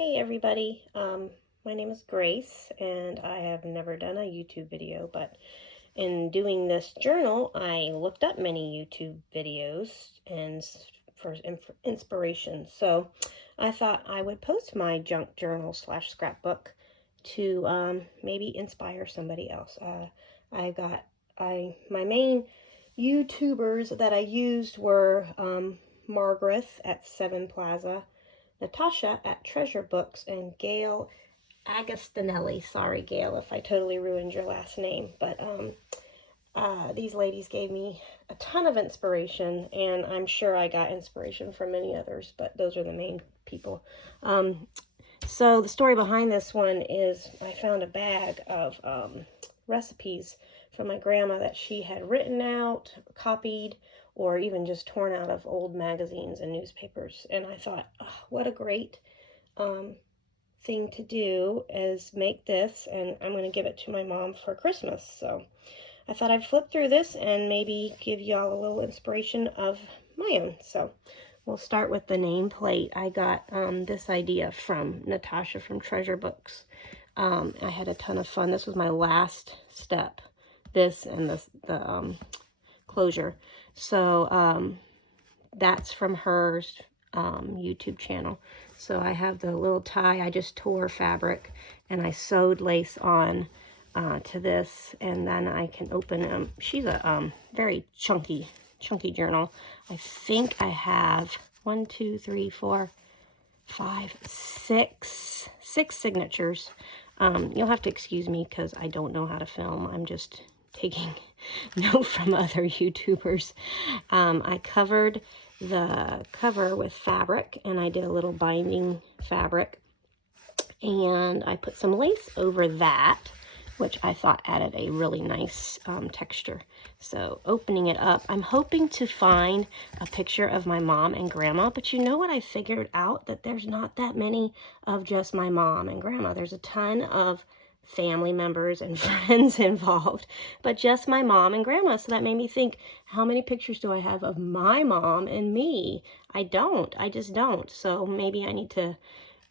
Hey everybody, my name is Grace and I have never done a YouTube video, but in doing this journal I looked up many YouTube videos and for inspiration. So I thought I would post my junk journal slash scrapbook to maybe inspire somebody else. My main YouTubers that I used were Margaret at Seven Plaza, Natasha at Treasure Books, and Gail Agostinelli. Sorry, Gail, if I totally ruined your last name, but these ladies gave me a ton of inspiration, and I'm sure I got inspiration from many others, but those are the main people. So the story behind this one is I found a bag of recipes from my grandma that she had written out, copied, or even just torn out of old magazines and newspapers. And I thought, oh, what a great thing to do is make this, and I'm going to give it to my mom for Christmas. So I thought I'd flip through this and maybe give y'all a little inspiration of my own. So we'll start with the nameplate. I got this idea from Natasha from Treasure Books. I had a ton of fun. This was my last step, this and the closure. So that's from her YouTube channel. So I have the little tie. I just tore fabric and I sewed lace on to this, and then I can open she's a very chunky journal. I think I have 1, 2, 3, 4, 5, 6 signatures. You'll have to excuse me because I don't know how to film. I'm just taking note from other YouTubers. I covered the cover with fabric, and I did a little binding fabric, and I put some lace over that, which I thought added a really nice texture. So opening it up, I'm hoping to find a picture of my mom and grandma, but you know what I figured out? That there's not that many of just my mom and grandma. There's a ton of family members and friends involved, but just my mom and grandma. So that made me think, how many pictures do I have of my mom and me? I just don't. So maybe I need to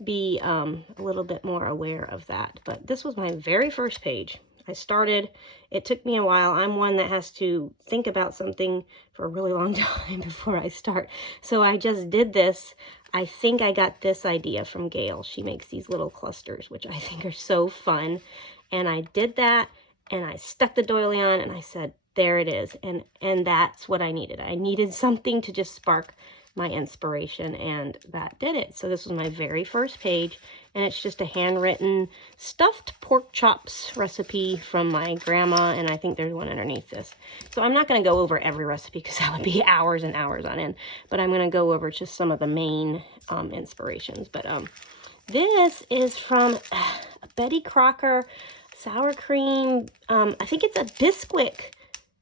be a little bit more aware of that. But this was my very first page. I started, it took me a while. I'm one that has to think about something for a really long time before I start. So I just did this. I think I got this idea from Gail. She makes these little clusters, which I think are so fun. And I did that, and I stuck the doily on, and I said, there it is. And that's what I needed. I needed something to just spark my inspiration, and that did it. So this was my very first page, and it's just a handwritten stuffed pork chops recipe from my grandma, and I think there's one underneath this. So I'm not going to go over every recipe because that would be hours and hours on end, but I'm going to go over just some of the main inspirations. But this is from Betty Crocker sour cream. I think it's a Bisquick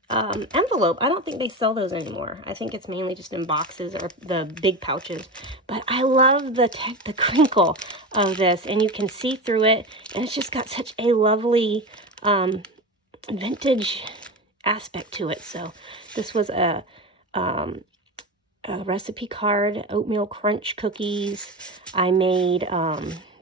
envelope. I don't think they sell those anymore. I think it's mainly just in boxes or the big pouches. But I love the crinkle of this, and you can see through it, and it's just got such a lovely vintage aspect to it. So this was a recipe card, oatmeal crunch cookies. I made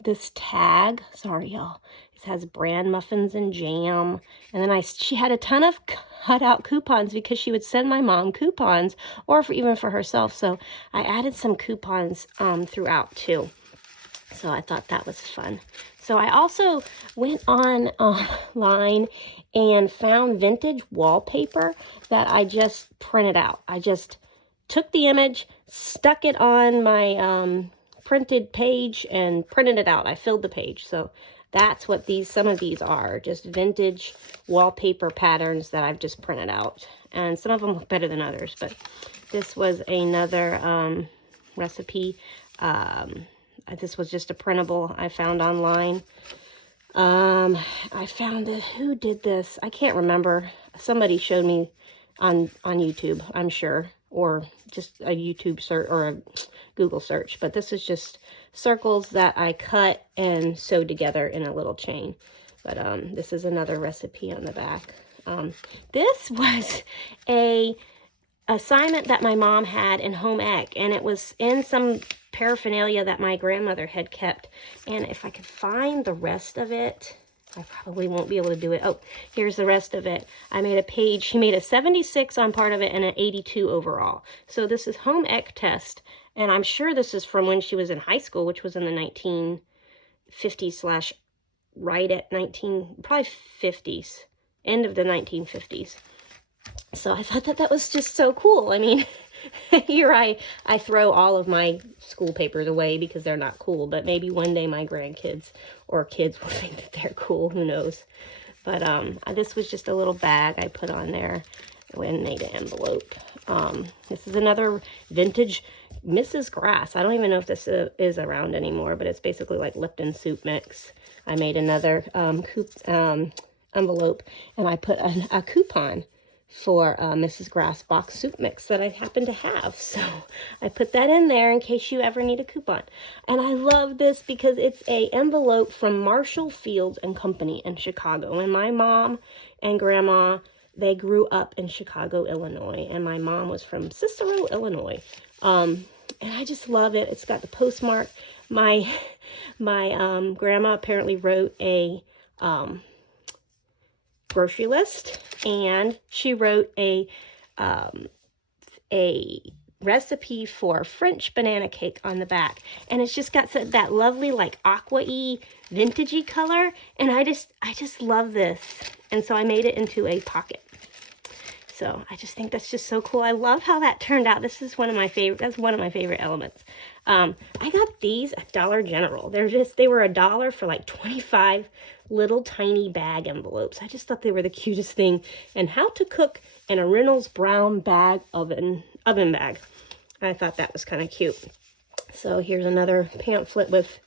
this tag. Sorry, y'all. It has bran muffins and jam. And then she had a ton of cutout coupons because she would send my mom coupons, or even for herself. So I added some coupons throughout too. So I thought that was fun. So I also went online and found vintage wallpaper that I just printed out. I just took the image, stuck it on my printed page, and printed it out. I filled the page. So that's what some of these are, just vintage wallpaper patterns that I've just printed out. And some of them look better than others, but this was another recipe. This was just a printable I found online. I found who did this? I can't remember. Somebody showed me on YouTube, I'm sure, or just a YouTube search or a Google search. But this is just circles that I cut and sewed together in a little chain. But this is another recipe on the back. This was a assignment that my mom had in home ec, and it was in some paraphernalia that my grandmother had kept. And if I could find the rest of it, I probably won't be able to do it. Oh, here's the rest of it. I made a page. She made a 76 on part of it and an 82 overall. So this is home ec test. And I'm sure this is from when she was in high school, which was in the 1950s slash right at probably 50s, end of the 1950s. So I thought that was just so cool. I mean, here I throw all of my school papers away because they're not cool, but maybe one day my grandkids or kids will think that they're cool, who knows. But this was just a little bag I put on there and made an envelope. This is another vintage Mrs. Grass. I don't even know if this is around anymore, but it's basically like Lipton soup mix. I made another envelope, and I put a coupon for Mrs. Grass box soup mix that I happen to have. So I put that in there in case you ever need a coupon. And I love this because it's a envelope from Marshall Fields and Company in Chicago. And my mom and grandma, they grew up in Chicago, Illinois. And my mom was from Cicero, Illinois. And I just love it. It's got the postmark. My grandma apparently wrote a grocery list, and she wrote a recipe for French banana cake on the back, and it's just got that lovely like aqua-y vintagey color, and I just love this, and so I made it into a pocket. So I just think that's just so cool. I love how that turned out. This is one of my favorite. That's one of my favorite elements. I got these at Dollar General. They were $1 for like 25 little tiny bag envelopes. I just thought they were the cutest thing. And how to cook in a Reynolds Brown bag oven bag. I thought that was kind of cute. So here's another pamphlet with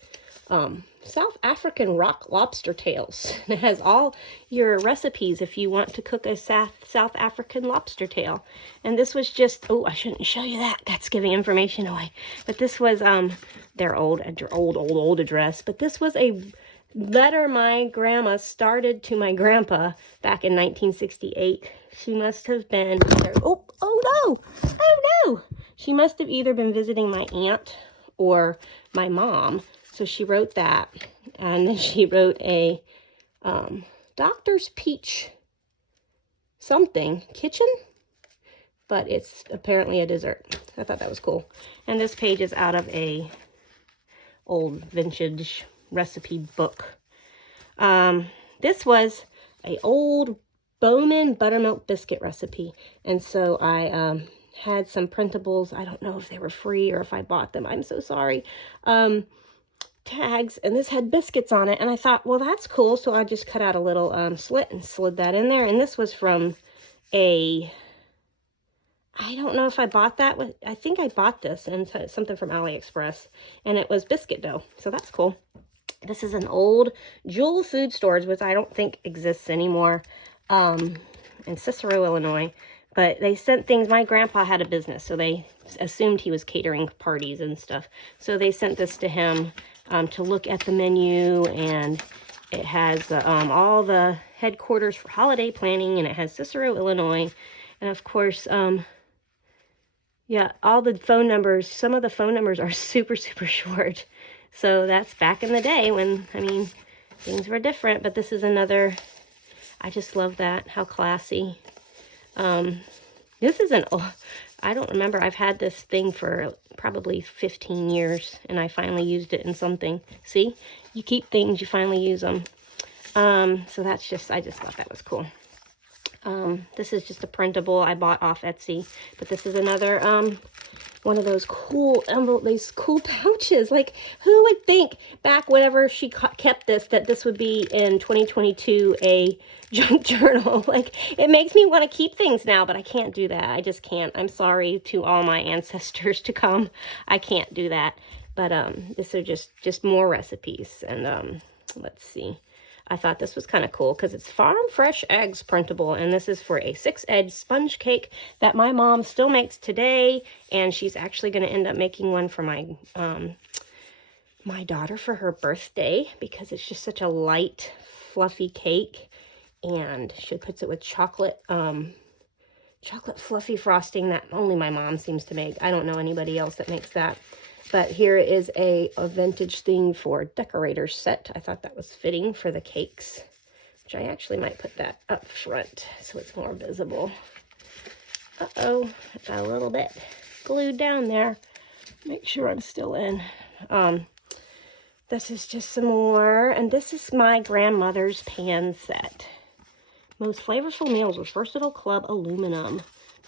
South African rock lobster tails. It has all your recipes if you want to cook a South African lobster tail. And this was just, oh, I shouldn't show you that. That's giving information away. But this was their old address. But this was a letter my grandma started to my grandpa back in 1968. She must have been either, oh no! She must have either been visiting my aunt or my mom. So she wrote that, and then she wrote a Doctor's Peach something kitchen, but it's apparently a dessert. I thought that was cool. And this page is out of a old vintage recipe book. This was a old Bowman buttermilk biscuit recipe, and so I had some printables. I don't know if they were free or if I bought them. I'm so sorry. Tags, and this had biscuits on it, and I thought, well, that's cool, so I just cut out a little slit and slid that in there. And this was from I don't know if I bought that. I think I bought this and something from AliExpress, and it was biscuit dough, so that's cool. This is an old Jewel Food Stores, which I don't think exists anymore, in Cicero, Illinois. But they sent things. My grandpa had a business, so they assumed he was catering parties and stuff. So they sent this to him to look at the menu, and it has all the headquarters for holiday planning, and it has Cicero, Illinois. And of course, yeah, all the phone numbers, some of the phone numbers are super, super short. So that's back in the day when, I mean, things were different. But this is another, I just love that, how classy. This is I don't remember. I've had this thing for probably 15 years, and I finally used it in something. See, you keep things, you finally use them. So that's just, I just thought that was cool. This is just a printable I bought off Etsy, but this is another, one of those cool these cool pouches. Like, who would think back whenever she kept this, that this would be in 2022 a junk journal? Like, it makes me want to keep things now, but I can't do that. I just can't. I'm sorry to all my ancestors to come. I can't do that. But this are just more recipes. And let's see. I thought this was kind of cool because it's Farm Fresh Eggs printable, and this is for a 6-edge sponge cake that my mom still makes today, and she's actually going to end up making one for my my daughter for her birthday because it's just such a light, fluffy cake, and she puts it with chocolate fluffy frosting that only my mom seems to make. I don't know anybody else that makes that. But here is a vintage thing for decorator set. I thought that was fitting for the cakes, which I actually might put that up front so it's more visible. Uh-oh, I got a little bit glued down there. Make sure I'm still in. This is just some more, and this is my grandmother's pan set. Most flavorful meals with versatile club aluminum.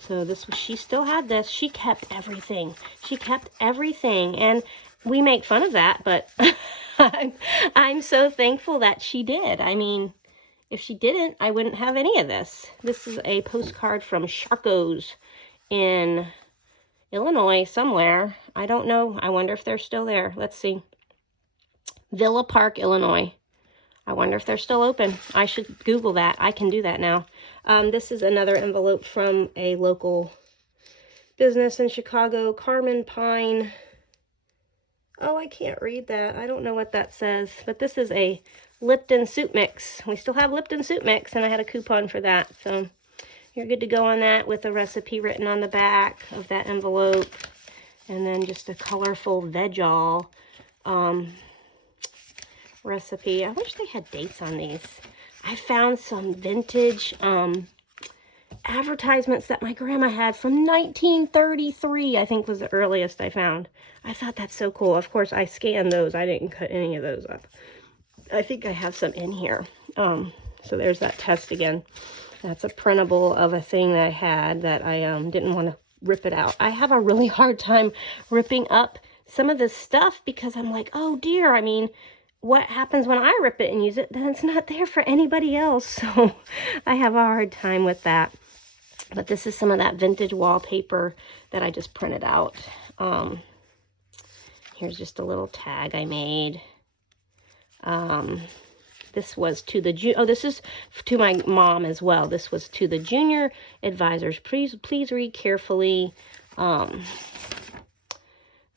So this was, she still had this. She kept everything. She kept everything, and we make fun of that, but I'm so thankful that she did. I mean, if she didn't, I wouldn't have any of this. This is a postcard from Sharko's in Illinois somewhere. I don't know. I wonder if they're still there. Let's see. Villa Park, Illinois. I wonder if they're still open. I should Google that. I can do that now. This is another envelope from a local business in Chicago, Carmen Pine. Oh, I can't read that. I don't know what that says. But this is a Lipton soup mix. We still have Lipton soup mix, and I had a coupon for that. So you're good to go on that with a recipe written on the back of that envelope. And then just a colorful veg-all recipe. I wish they had dates on these. I found some vintage advertisements that my grandma had from 1933, I think was the earliest I found. I thought that's so cool. Of course, I scanned those. I didn't cut any of those up. I think I have some in here. So there's that test again. That's a printable of a thing that I had that I didn't want to rip it out. I have a really hard time ripping up some of this stuff because I'm like, oh dear, I mean, what happens when I rip it and use it? Then it's not there for anybody else. So I have a hard time with that. But this is some of that vintage wallpaper that I just printed out. Here's just a little tag I made. This was to the, oh, this is to my mom as well. This was to the junior advisors. Please read carefully the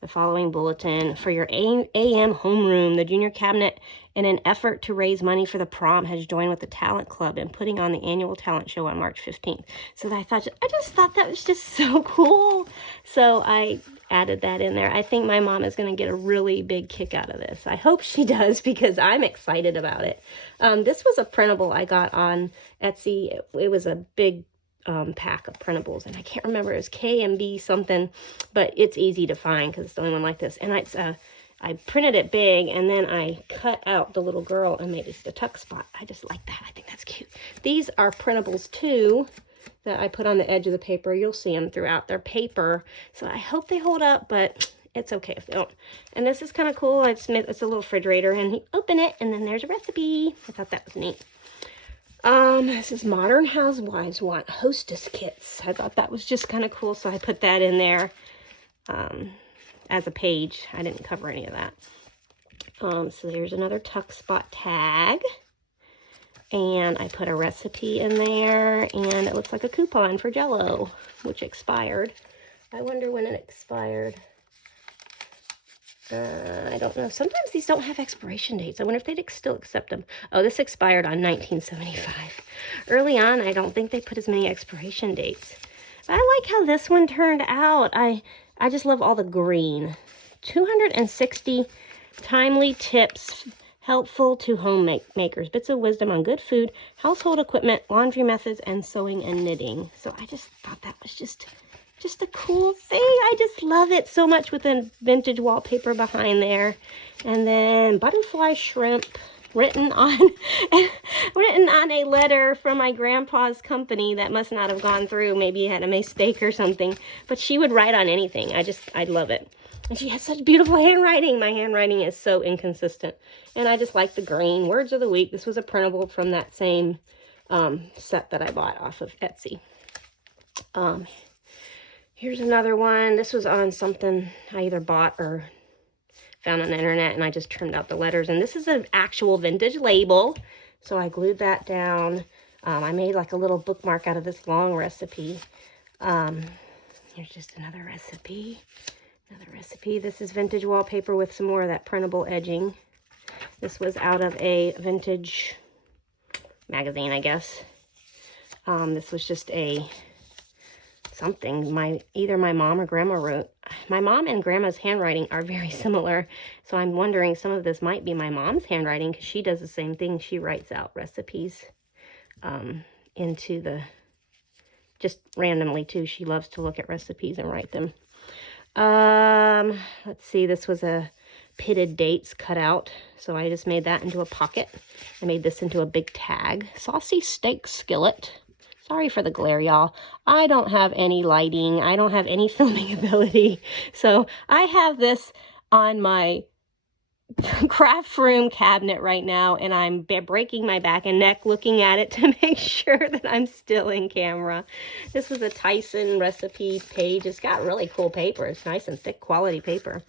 following bulletin. For your AM homeroom, the junior cabinet, in an effort to raise money for the prom, has joined with the talent club in putting on the annual talent show on March 15th. So I just thought that was just so cool. So I added that in there. I think my mom is going to get a really big kick out of this. I hope she does because I'm excited about it. This was a printable I got on Etsy. It was a big pack of printables, and I can't remember, it was K and B something, but it's easy to find because it's the only one like this. And I printed it big, and then I cut out the little girl and made it the tuck spot. I just like that. I think that's cute. These are printables too that I put on the edge of the paper. You'll see them throughout. They're paper, so I hope they hold up, but it's okay if they don't. And this is kind of cool. It's a little refrigerator, and you open it, and then there's a recipe. I thought that was neat. This is Modern Housewives Want Hostess Kits. I thought that was just kind of cool, so I put that in there as a page. I didn't cover any of that. So there's another tuck spot tag. And I put a recipe in there, and it looks like a coupon for Jell-O, which expired. I wonder when it expired. I don't know. Sometimes these don't have expiration dates. I wonder if they'd still accept them. Oh, this expired on 1975. Early on, I don't think they put as many expiration dates. But I like how this one turned out. I just love all the green. 260 timely tips helpful to homemakers. Bits of wisdom on good food, household equipment, laundry methods, and sewing and knitting. So I just thought that was just a cool thing. I just love it so much with the vintage wallpaper behind there. And then butterfly shrimp written on a letter from my grandpa's company that must not have gone through. Maybe he had a mistake or something. But she would write on anything. I love it. And she has such beautiful handwriting. My handwriting is so inconsistent. And I just like the green. Words of the week. This was a printable from that same set that I bought off of Etsy. Here's another one. This was on something I either bought or found on the internet, and I just trimmed out the letters. And this is an actual vintage label, so I glued that down. I made like a little bookmark out of this long recipe. Here's just another recipe. This is vintage wallpaper with some more of that printable edging. This was out of a vintage magazine, I guess. This was just something either my mom or grandma wrote. My mom and grandma's handwriting are very similar, so I'm wondering some of this might be my mom's handwriting, because she does the same thing. She writes out recipes into the, just randomly too. She loves to look at recipes and write them. Let's see, this was a pitted dates cut out, so I just made that into a pocket. I made this into a big tag. Saucy steak skillet. Sorry for the glare, y'all. I don't have any lighting. I don't have any filming ability. So I have this on my craft room cabinet right now, and I'm breaking my back and neck looking at it to make sure that I'm still in camera. This was a Tyson recipe page. It's got really cool paper. It's nice and thick quality paper.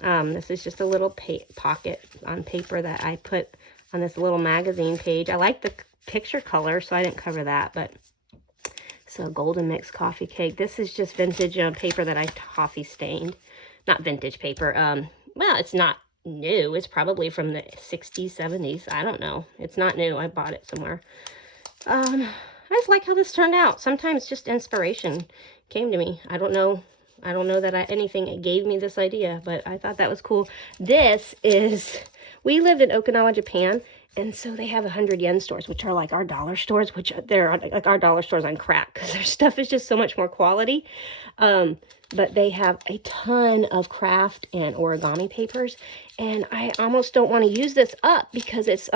This is just a little pocket on paper that I put on this little magazine page. I like the picture color, so I didn't cover that, but so golden mix coffee cake. This is just vintage paper that I coffee stained. Not vintage paper. Well, it's not new. It's probably from the 60s, 70s. I don't know. It's not new. I bought it somewhere. I just like how this turned out. Sometimes just inspiration came to me. I don't know that anything gave me this idea, but I thought that was cool. This is, we lived in Okinawa, Japan, and so they have 100 yen stores, which are like our dollar stores, which they're like our dollar stores on crack, because their stuff is just so much more quality. But they have a ton of craft and origami papers, and I almost don't want to use this up because it's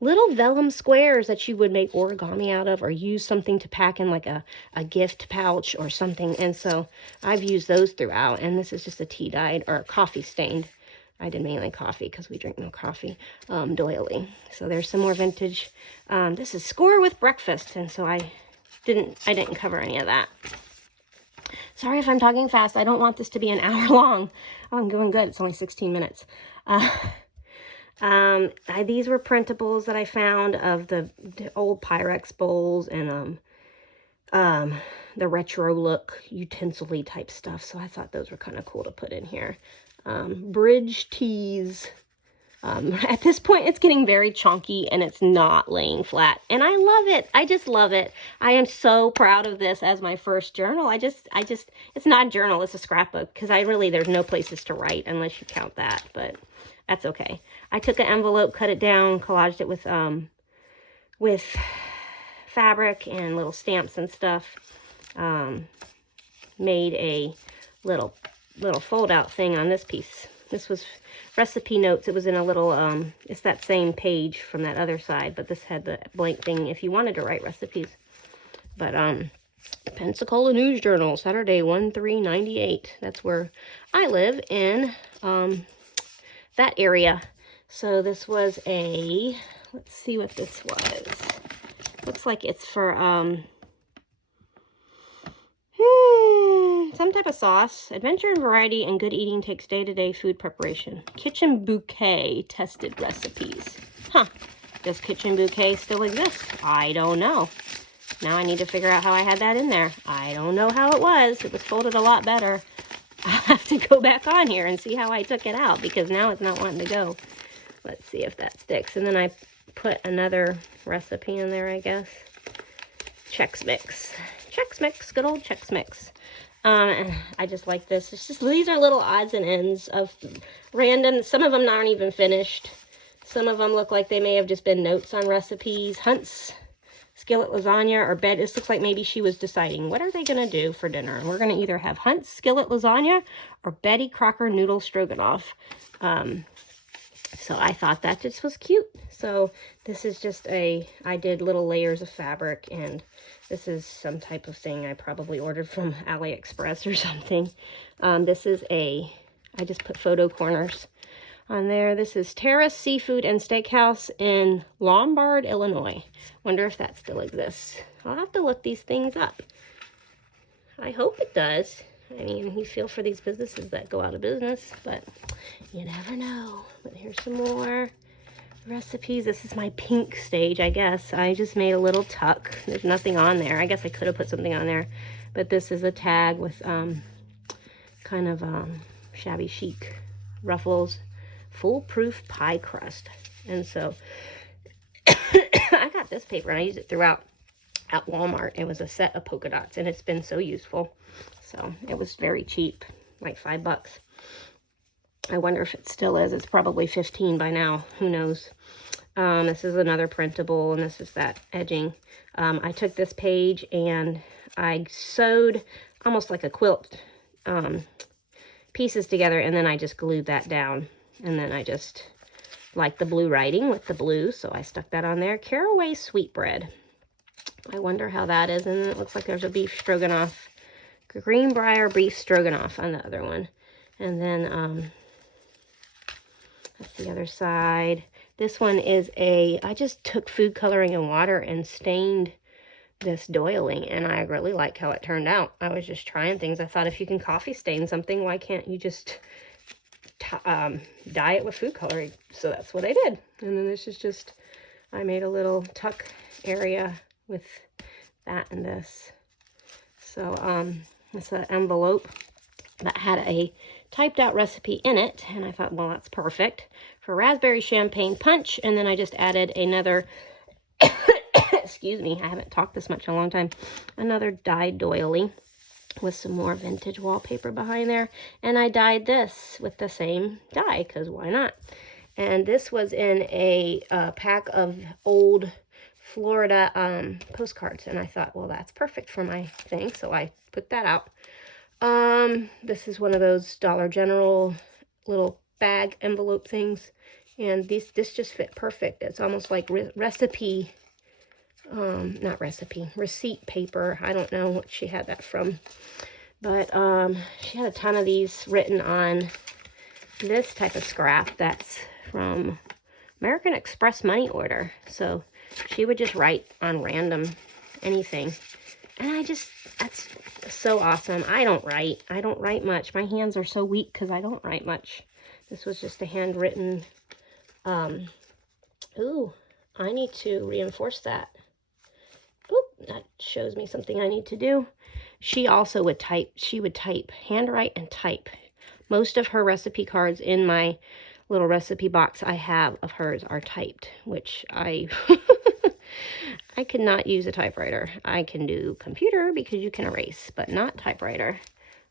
little vellum squares that you would make origami out of, or use something to pack in like a gift pouch or something. And so I've used those throughout, and this is just a tea dyed or coffee stained. I did mainly coffee because we drink no coffee, doily. So there's some more vintage. This is Score with Breakfast, and so I didn't cover any of that. Sorry if I'm talking fast. I don't want this to be an hour long. Oh, I'm doing good. It's only 16 minutes. These were printables that I found of the old Pyrex bowls and the retro look utensil-y type stuff. So I thought those were kind of cool to put in here. Bridge teas. At this point, it's getting very chunky and it's not laying flat. And I love it. I just love it. I am so proud of this as my first journal. It's not a journal, it's a scrapbook, because there's no places to write unless you count that, but that's okay. I took an envelope, cut it down, collaged it with fabric and little stamps and stuff. Made a little fold out thing on this piece. This was recipe notes. It was in a little, it's that same page from that other side, but this had the blank thing if you wanted to write recipes. But, Pensacola News Journal, Saturday, 1/3/98. That's where I live in, that area. So this was let's see what this was. Looks like it's for, some type of sauce. Adventure and variety and good eating takes day-to-day food preparation. Kitchen Bouquet tested recipes. Huh. Does Kitchen Bouquet still exist? I don't know. Now I need to figure out how I had that in there. I don't know how it was. It was folded a lot better. I'll have to go back on here and see how I took it out, because now it's not wanting to go. Let's see if that sticks. And then I put another recipe in there, I guess. Chex Mix. Chex Mix. Good old Chex Mix. I just like this. It's just, these are little odds and ends of random. Some of them aren't even finished. Some of them look like they may have just been notes on recipes. Hunt's skillet lasagna or bed. This looks like maybe she was deciding, what are they going to do for dinner? And we're going to either have Hunt's skillet lasagna or Betty Crocker noodle stroganoff. So I thought that just was cute. So this is just I did little layers of fabric, and this is some type of thing I probably ordered from AliExpress or something. This is I just put photo corners on there. This is Terrace Seafood and Steakhouse in Lombard, Illinois. Wonder if that still exists. I'll have to look these things up. I hope it does. I mean, you feel for these businesses that go out of business, but you never know. But here's some more recipes. This is my pink stage, I guess. I just made a little tuck. There's nothing on there. I guess I could have put something on there, but this is a tag with kind of shabby chic ruffles, foolproof pie crust. And so I got this paper and I used it throughout. at Walmart. It was a set of polka dots, and it's been so useful. So it was very cheap, like $5. I wonder if it still is. It's probably 15 by now. Who knows? This is another printable, and this is that edging. I took this page and I sewed almost like a quilt pieces together, and then I just glued that down. And then I just like the blue writing with the blue, so I stuck that on there. Caraway sweetbread. I wonder how that is. And it looks like there's a beef stroganoff, Greenbrier beef stroganoff on the other one. And then that's the other side. This one is I just took food coloring and water and stained this doiling, and I really like how it turned out. I was just trying things. I thought, if you can coffee stain something, why can't you just dye it with food coloring? So that's what I did. And then this is just, I made a little tuck area with that and this. So it's an envelope that had a typed out recipe in it, and I thought, well, that's perfect for raspberry champagne punch. And then I just added another excuse me, I haven't talked this much in a long time, another dyed doily with some more vintage wallpaper behind there. And I dyed this with the same dye, because why not? And this was in a pack of old Florida postcards, and I thought, well, that's perfect for my thing, so I put that out. This is one of those Dollar General little bag envelope things, and this just fit perfect. It's almost like receipt paper. I don't know what she had that from, but she had a ton of these written on this type of scrap that's from American Express money order. So she would just write on random anything, and that's so awesome. I don't write much. My hands are so weak because I don't write much. This was just a handwritten, ooh, I need to reinforce that. Oop, that shows me something I need to do. She also would type. She would type, handwrite and type. Most of her recipe cards in my little recipe box I have of hers are typed, which I could not use a typewriter. I can do computer because you can erase, but not typewriter.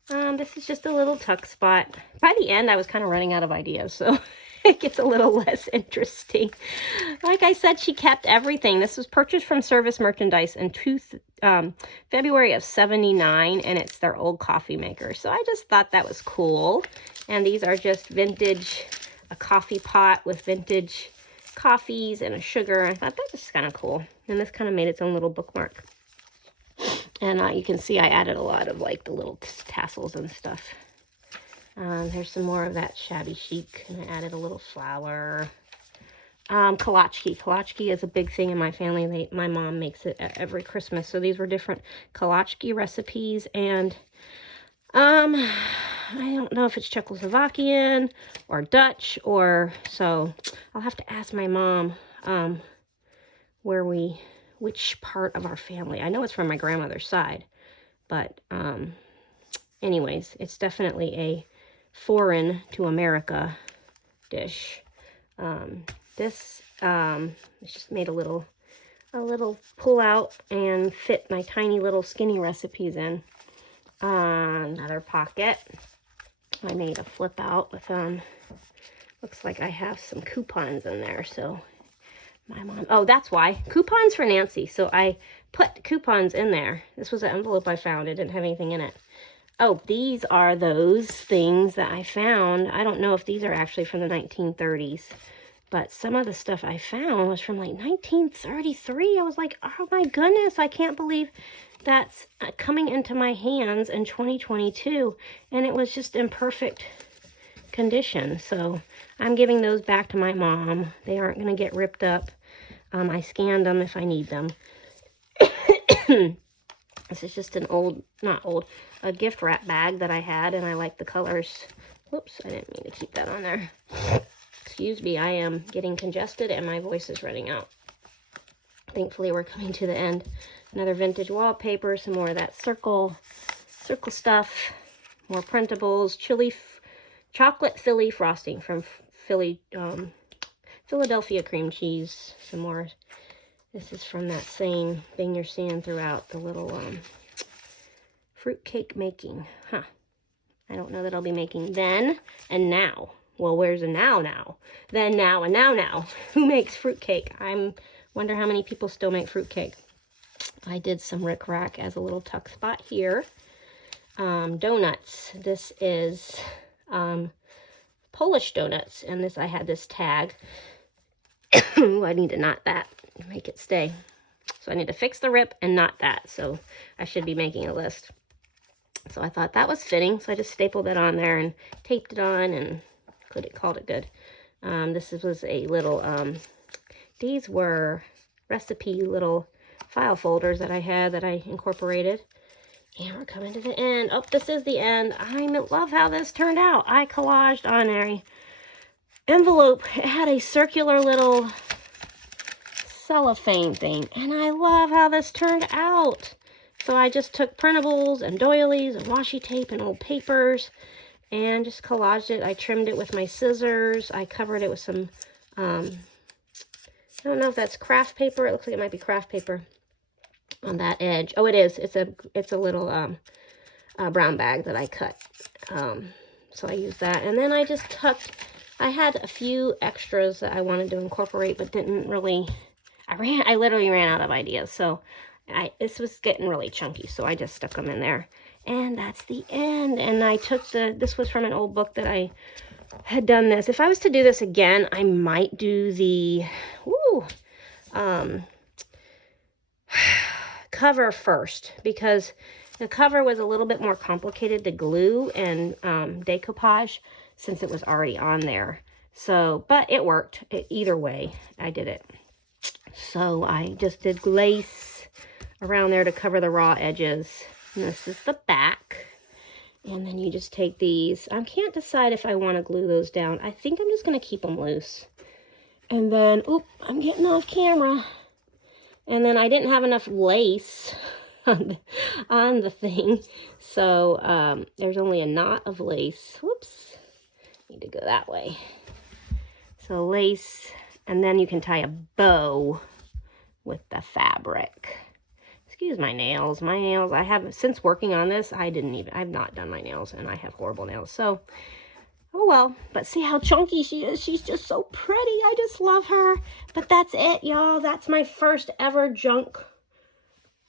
This is just a little tuck spot. By the end, I was kind of running out of ideas, so it gets a little less interesting. Like I said, she kept everything. This was purchased from Service Merchandise in February of '79, and it's their old coffee maker. So I just thought that was cool. And these are just vintage, a coffee pot with vintage coffees and a sugar. I thought that was kind of cool. And this kind of made its own little bookmark. And you can see I added a lot of like the little tassels and stuff. There's some more of that shabby chic, and I added a little flower. Kolachki. Kolachki is a big thing in my family. My mom makes it every Christmas. So these were different Kolachki recipes, and I don't know if it's Czechoslovakian or Dutch, or so I'll have to ask my mom which part of our family. I know it's from my grandmother's side, but anyways, it's definitely a foreign to America dish. This just made a little pull out and fit my tiny little skinny recipes in. Another pocket. I made a flip out with looks like I have some coupons in there, so my mom, oh, that's why. Coupons for Nancy. So I put coupons in there. This was an envelope I found. It didn't have anything in it. Oh, these are those things that I found. I don't know if these are actually from the 1930s, but some of the stuff I found was from like 1933. I was like, oh my goodness, I can't believe that's coming into my hands in 2022. And it was just in perfect condition. So I'm giving those back to my mom. They aren't going to get ripped up. I scanned them if I need them. This is just an a gift wrap bag that I had, and I like the colors. Whoops, I didn't mean to keep that on there. Excuse me, I am getting congested and my voice is running out. Thankfully, we're coming to the end. Another vintage wallpaper, some more of that circle stuff, more printables, chocolate Philly frosting from Philadelphia cream cheese, some more This is from that same thing you're seeing throughout, the little fruitcake making. Huh. I don't know that I'll be making then and now. Well, where's a now? Then, now, and now. Who makes fruitcake? I wonder how many people still make fruitcake. I did some rickrack as a little tuck spot here. Donuts. This is Polish donuts, and this, I had this tag. Ooh, I need to knot that, make it stay. So I need to fix the rip and knot that. So I should be making a list. So I thought that was fitting, so I just stapled it on there and taped it on and called it good. This was a little, these were recipe little file folders that I had that I incorporated. And we're coming to the end. Oh, this is the end. I love how this turned out. I collaged on a envelope. It had a circular little cellophane thing, and I love how this turned out. So I just took printables and doilies and washi tape and old papers and just collaged it. I trimmed it with my scissors. I covered it with some, I don't know if that's craft paper. It looks like it might be craft paper on that edge. Oh, it is. It's a little brown bag that I cut. So I used that. And then I just tucked, I had a few extras that I wanted to incorporate, but didn't really, I literally ran out of ideas. So this was getting really chunky, so I just stuck them in there. And that's the end. And I took this was from an old book that I had done this. If I was to do this again, I might do the, cover first, because the cover was a little bit more complicated to glue and decoupage since it was already on there. So, but it worked. Either way, I did it. So I just did lace around there to cover the raw edges. And this is the back. And then you just take these. I can't decide if I want to glue those down. I think I'm just going to keep them loose. And then, oop, I'm getting off camera. And then I didn't have enough lace on the thing. So there's only a knot of lace. Whoops. Need to go that way. So lace, and then you can tie a bow with the fabric. Excuse my nails. My nails, I have, since working on this, I've not done my nails, and I have horrible nails. So, oh well. But see how chunky she is. She's just so pretty. I just love her. But that's it, y'all. That's my first ever junk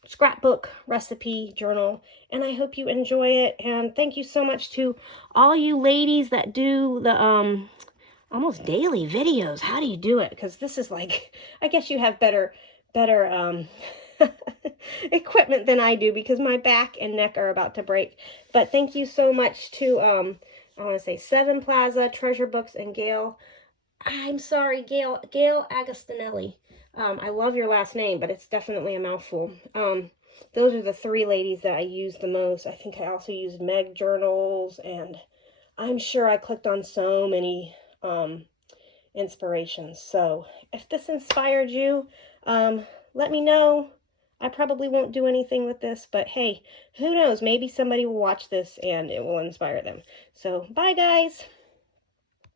scrapbook recipe journal. And I hope you enjoy it. And thank you so much to all you ladies that do the almost daily videos. How do you do it? Because this is like, I guess you have better equipment than I do, because my back and neck are about to break. But thank you so much to I want to say 7 Plaza, Treasure Books, and Gail. I'm sorry, Gail Agostinelli. I love your last name, but it's definitely a mouthful. Those are the 3 ladies that I use the most. I think I also used Meg journals, and I'm sure I clicked on so many inspirations. So if this inspired you, let me know. I probably won't do anything with this, but hey, who knows? Maybe somebody will watch this and it will inspire them. So bye, guys.